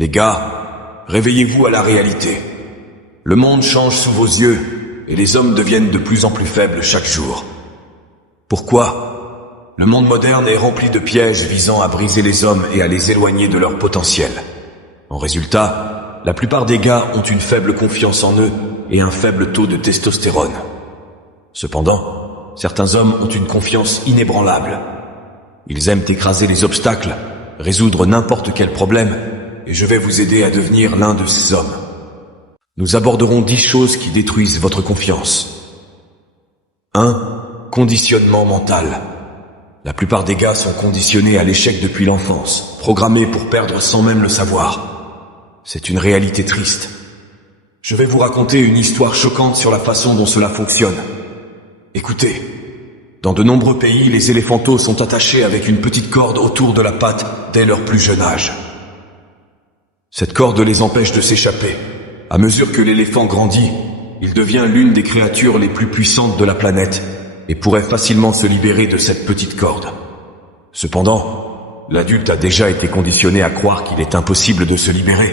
Les gars, réveillez-vous à la réalité. Le monde change sous vos yeux, et les hommes deviennent de plus en plus faibles chaque jour. Pourquoi? Le monde moderne est rempli de pièges visant à briser les hommes et à les éloigner de leur potentiel. En résultat, la plupart des gars ont une faible confiance en eux et un faible taux de testostérone. Cependant, certains hommes ont une confiance inébranlable. Ils aiment écraser les obstacles, résoudre n'importe quel problème, et je vais vous aider à devenir l'un de ces hommes. Nous aborderons 10 choses qui détruisent votre confiance. 1. Conditionnement mental. La plupart des gars sont conditionnés à l'échec depuis l'enfance, programmés pour perdre sans même le savoir. C'est une réalité triste. Je vais vous raconter une histoire choquante sur la façon dont cela fonctionne. Écoutez, dans de nombreux pays, les éléphantos sont attachés avec une petite corde autour de la patte dès leur plus jeune âge. Cette corde les empêche de s'échapper. À mesure que l'éléphant grandit, il devient l'une des créatures les plus puissantes de la planète et pourrait facilement se libérer de cette petite corde. Cependant, l'adulte a déjà été conditionné à croire qu'il est impossible de se libérer,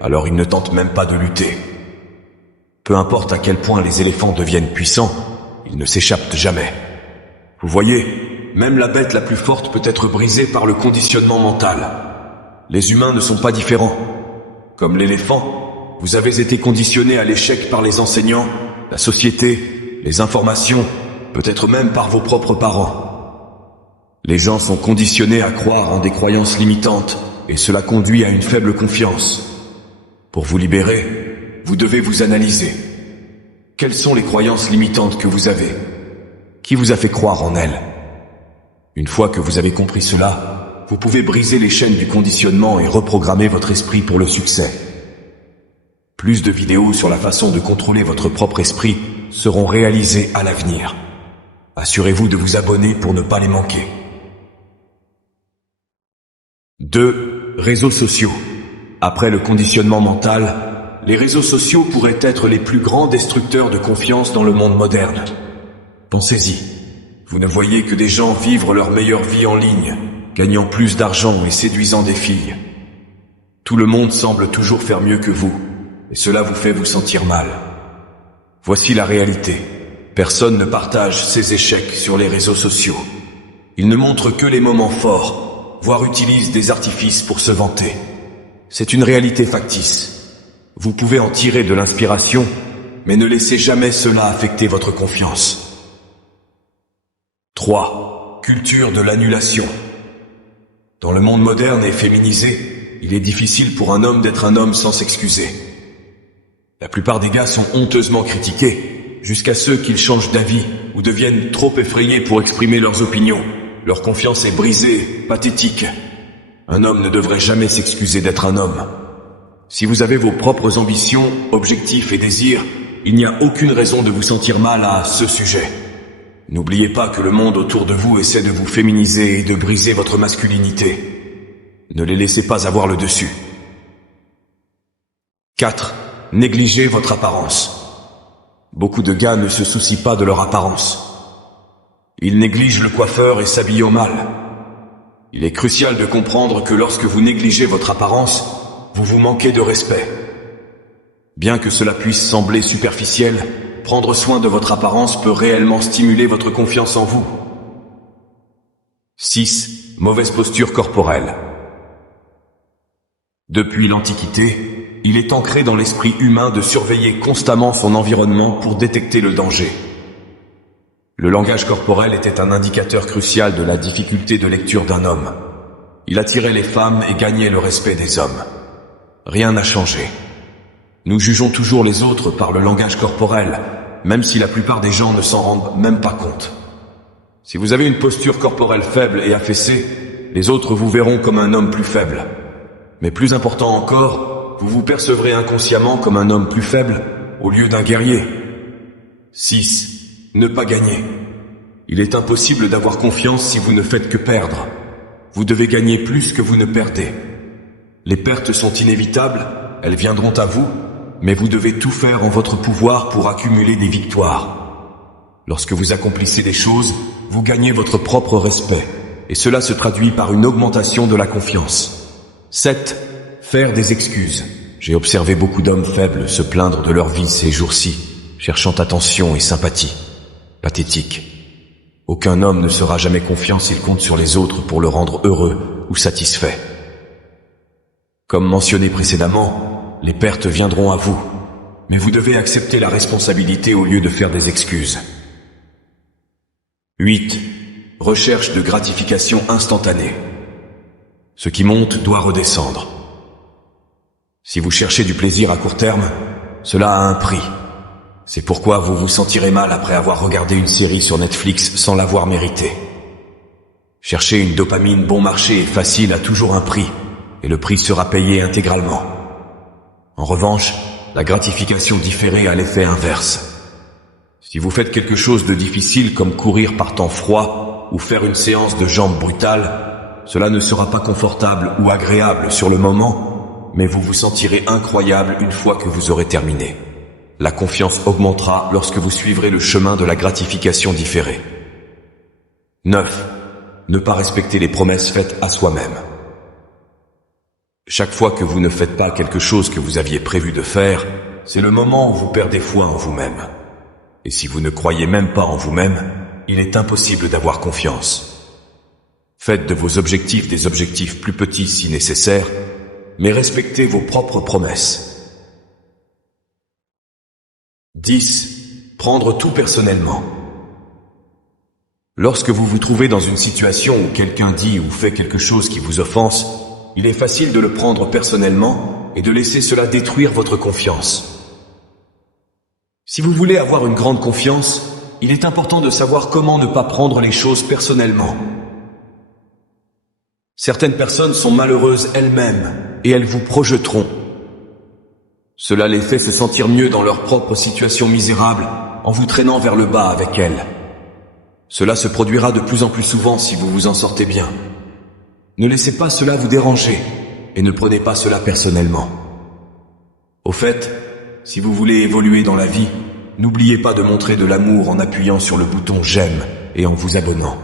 alors il ne tente même pas de lutter. Peu importe à quel point les éléphants deviennent puissants, ils ne s'échappent jamais. Vous voyez, même la bête la plus forte peut être brisée par le conditionnement mental. Les humains ne sont pas différents. Comme l'éléphant, vous avez été conditionné à l'échec par les enseignants, la société, les informations, peut-être même par vos propres parents. Les gens sont conditionnés à croire en des croyances limitantes, et cela conduit à une faible confiance. Pour vous libérer, vous devez vous analyser. Quelles sont les croyances limitantes que vous avez? Qui vous a fait croire en elles? Une fois que vous avez compris cela, vous pouvez briser les chaînes du conditionnement et reprogrammer votre esprit pour le succès. Plus de vidéos sur la façon de contrôler votre propre esprit seront réalisées à l'avenir. Assurez-vous de vous abonner pour ne pas les manquer. 2. Réseaux sociaux. Après le conditionnement mental, les réseaux sociaux pourraient être les plus grands destructeurs de confiance dans le monde moderne. Pensez-y. Vous ne voyez que des gens vivre leur meilleure vie en ligne, gagnant plus d'argent et séduisant des filles. Tout le monde semble toujours faire mieux que vous, et cela vous fait vous sentir mal. Voici la réalité. Personne ne partage ses échecs sur les réseaux sociaux. Ils ne montrent que les moments forts, voire utilisent des artifices pour se vanter. C'est une réalité factice. Vous pouvez en tirer de l'inspiration, mais ne laissez jamais cela affecter votre confiance. 3. Culture de l'annulation. Dans le monde moderne et féminisé, il est difficile pour un homme d'être un homme sans s'excuser. La plupart des gars sont honteusement critiqués, jusqu'à ceux qu'ils changent d'avis ou deviennent trop effrayés pour exprimer leurs opinions. Leur confiance est brisée, pathétique. Un homme ne devrait jamais s'excuser d'être un homme. Si vous avez vos propres ambitions, objectifs et désirs, il n'y a aucune raison de vous sentir mal à ce sujet. N'oubliez pas que le monde autour de vous essaie de vous féminiser et de briser votre masculinité. Ne les laissez pas avoir le dessus. 4. Négligez votre apparence. Beaucoup de gars ne se soucient pas de leur apparence. Ils négligent le coiffeur et s'habillent au mal. Il est crucial de comprendre que lorsque vous négligez votre apparence, vous vous manquez de respect. Bien que cela puisse sembler superficiel, prendre soin de votre apparence peut réellement stimuler votre confiance en vous. 6. Mauvaise posture corporelle. Depuis l'Antiquité, il est ancré dans l'esprit humain de surveiller constamment son environnement pour détecter le danger. Le langage corporel était un indicateur crucial de la difficulté de lecture d'un homme. Il attirait les femmes et gagnait le respect des hommes. Rien n'a changé. Nous jugeons toujours les autres par le langage corporel, même si la plupart des gens ne s'en rendent même pas compte. Si vous avez une posture corporelle faible et affaissée, les autres vous verront comme un homme plus faible. Mais plus important encore, vous vous percevrez inconsciemment comme un homme plus faible au lieu d'un guerrier. 6. Ne pas gagner. Il est impossible d'avoir confiance si vous ne faites que perdre. Vous devez gagner plus que vous ne perdez. Les pertes sont inévitables, elles viendront à vous, mais vous devez tout faire en votre pouvoir pour accumuler des victoires. Lorsque vous accomplissez des choses, vous gagnez votre propre respect, et cela se traduit par une augmentation de la confiance. 7. Faire des excuses. J'ai observé beaucoup d'hommes faibles se plaindre de leur vie ces jours-ci, cherchant attention et sympathie. Pathétique. Aucun homme ne sera jamais confiant s'il compte sur les autres pour le rendre heureux ou satisfait. Comme mentionné précédemment, les pertes viendront à vous, mais vous devez accepter la responsabilité au lieu de faire des excuses. 8. Recherche de gratification instantanée. Ce qui monte doit redescendre. Si vous cherchez du plaisir à court terme, cela a un prix. C'est pourquoi vous vous sentirez mal après avoir regardé une série sur Netflix sans l'avoir méritée. Chercher une dopamine bon marché et facile a toujours un prix, et le prix sera payé intégralement. En revanche, la gratification différée a l'effet inverse. Si vous faites quelque chose de difficile comme courir par temps froid ou faire une séance de jambes brutales, cela ne sera pas confortable ou agréable sur le moment, mais vous vous sentirez incroyable une fois que vous aurez terminé. La confiance augmentera lorsque vous suivrez le chemin de la gratification différée. 9. Ne pas respecter les promesses faites à soi-même. Chaque fois que vous ne faites pas quelque chose que vous aviez prévu de faire, c'est le moment où vous perdez foi en vous-même. Et si vous ne croyez même pas en vous-même, il est impossible d'avoir confiance. Faites de vos objectifs des objectifs plus petits si nécessaire, mais respectez vos propres promesses. 10. Prendre tout personnellement. Lorsque vous vous trouvez dans une situation où quelqu'un dit ou fait quelque chose qui vous offense, il est facile de le prendre personnellement et de laisser cela détruire votre confiance. Si vous voulez avoir une grande confiance, il est important de savoir comment ne pas prendre les choses personnellement. Certaines personnes sont malheureuses elles-mêmes et elles vous projeteront. Cela les fait se sentir mieux dans leur propre situation misérable en vous traînant vers le bas avec elles. Cela se produira de plus en plus souvent si vous vous en sortez bien. Ne laissez pas cela vous déranger et ne prenez pas cela personnellement. Au fait, si vous voulez évoluer dans la vie, n'oubliez pas de montrer de l'amour en appuyant sur le bouton j'aime et en vous abonnant.